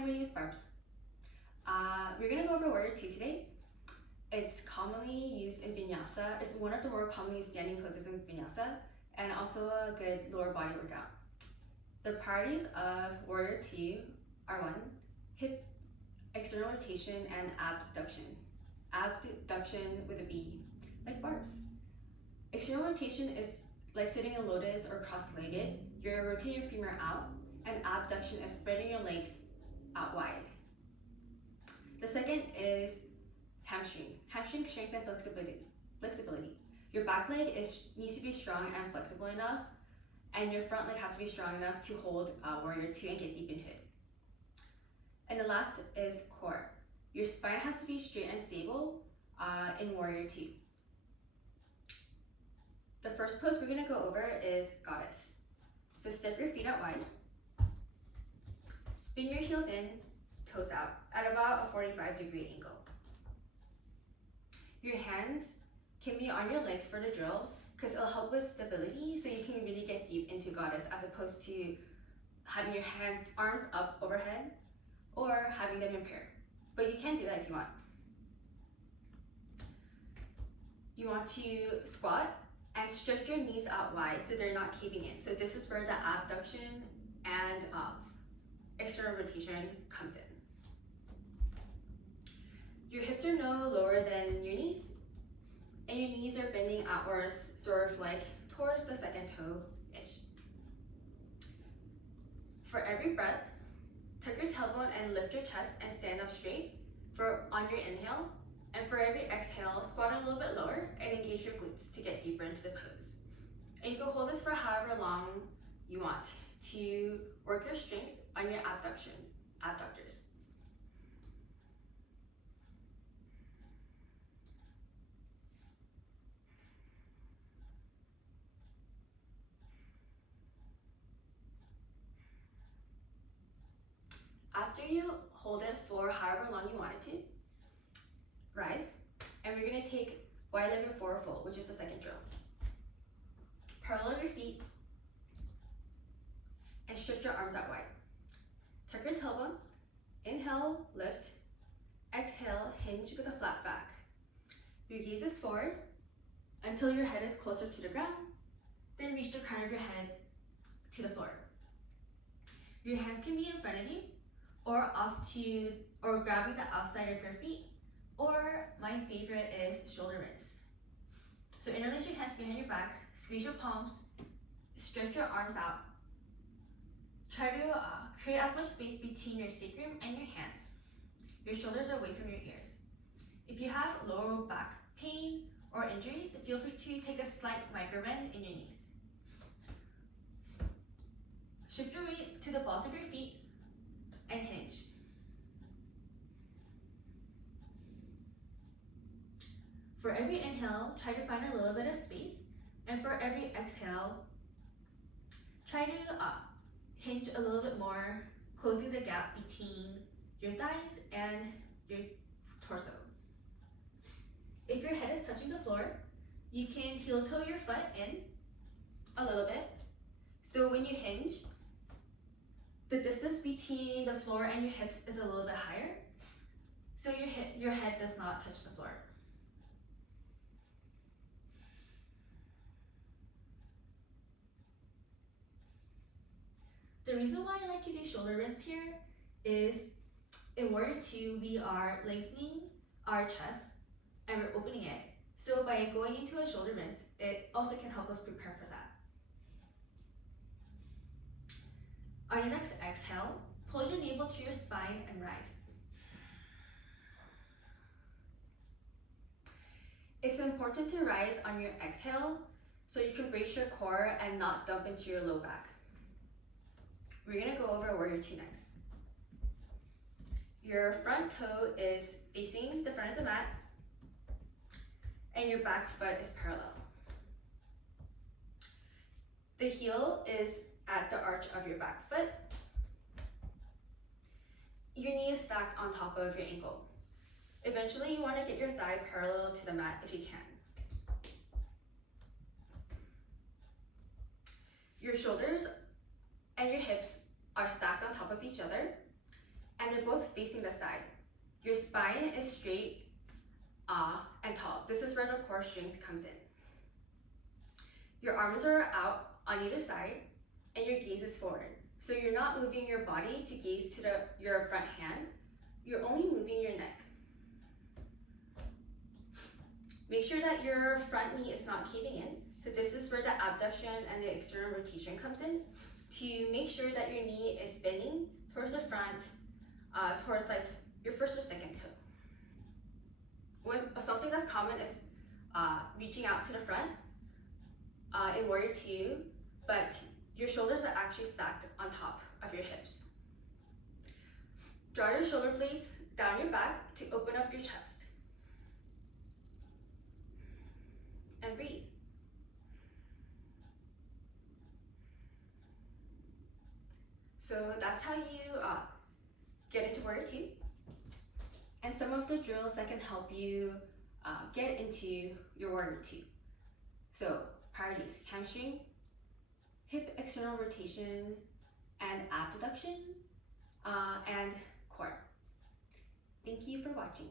my name is Barbs. We're going to go over warrior two today. It's commonly used in vinyasa. It's one of the more commonly standing poses in vinyasa and also a good lower body workout. The priorities of warrior two are 1. Hip external rotation and abduction. Abduction with a B, like Barbs. External rotation is like sitting in lotus or cross-legged. You're rotating your femur out, and abduction is spreading your legs out wide. The second is hamstring. Hamstring strength and flexibility. Your back leg needs to be strong and flexible enough, and your front leg has to be strong enough to hold warrior two and get deep into it. And the last is core. Your spine has to be straight and stable in warrior two. The first pose we're going to go over is goddess. So step your feet out wide. Spin your heels in, toes out at about a 45-degree angle. Your hands can be on your legs for the drill because it'll help with stability so you can really get deep into goddess as opposed to having your arms up overhead or having them in pair. But you can do that if you want. You want to squat and stretch your knees out wide so they're not caving in. So this is where the abduction and external rotation comes in. Your hips are no lower than your knees, and your knees are bending outwards, sort of like towards the second toe edge. For every breath, tuck your tailbone and lift your chest and stand up straight on your inhale. And for every exhale, squat a little bit lower and engage your glutes to get deeper into the pose. And you can hold this for however long you want to work your strength on your abductors. After you hold it for however long you want it to, rise, and we're going to take wide-legged forward fold, which is the second drill. Parallel your feet and stretch your arms out wide. Tuck your tailbone, inhale, lift, exhale, hinge with a flat back. Your gaze is forward until your head is closer to the ground, then reach the crown of your head to the floor. Your hands can be in front of you or grabbing the outside of your feet, or my favorite is shoulder rinse. So interlace your hands behind your back, squeeze your palms, stretch your arms out. Try to create as much space between your sacrum and your hands. Your shoulders are away from your ears. If you have lower back pain or injuries, feel free to take a slight micro bend in your knees. Shift your weight to the balls of your feet and hinge. For every inhale, try to find a little bit of space, and for every exhale, try to hinge a little bit more, closing the gap between your thighs and your torso. If your head is touching the floor, you can heel toe your foot in a little bit. So when you hinge, the distance between the floor and your hips is a little bit higher, so your head does not touch the floor. The reason why I like to do shoulder rinse here is in warrior two, we are lengthening our chest and we're opening it. So by going into a shoulder rinse, it also can help us prepare for that. On your next exhale, pull your navel to your spine and rise. It's important to rise on your exhale so you can brace your core and not dump into your low back. We're going to go over warrior two next. Your front toe is facing the front of the mat and your back foot is parallel. The heel is at the arch of your back foot. Your knee is stacked on top of your ankle. Eventually, you want to get your thigh parallel to the mat if you can. Your shoulders and your hips are stacked on top of each other, and the Your spine is straight and tall. This is where the core strength comes in. Your arms are out on either side and your gaze is forward. So you're not moving your body to gaze to your front hand. You're only moving your neck. Make sure that your front knee is not caving in. So this is where the abduction and the external rotation comes in, to make sure that your knee is bending towards the front, towards like your first or second toe. Something that's common is reaching out to the front in Warrior II, but your shoulders are actually stacked on top of your hips. Draw your shoulder blades down your back to open up your chest. And breathe. So that's how you get into Warrior II. And some of the drills that can help you get into your Warrior II. So priorities: hamstring, hip external rotation, and abduction, and core. Thank you for watching.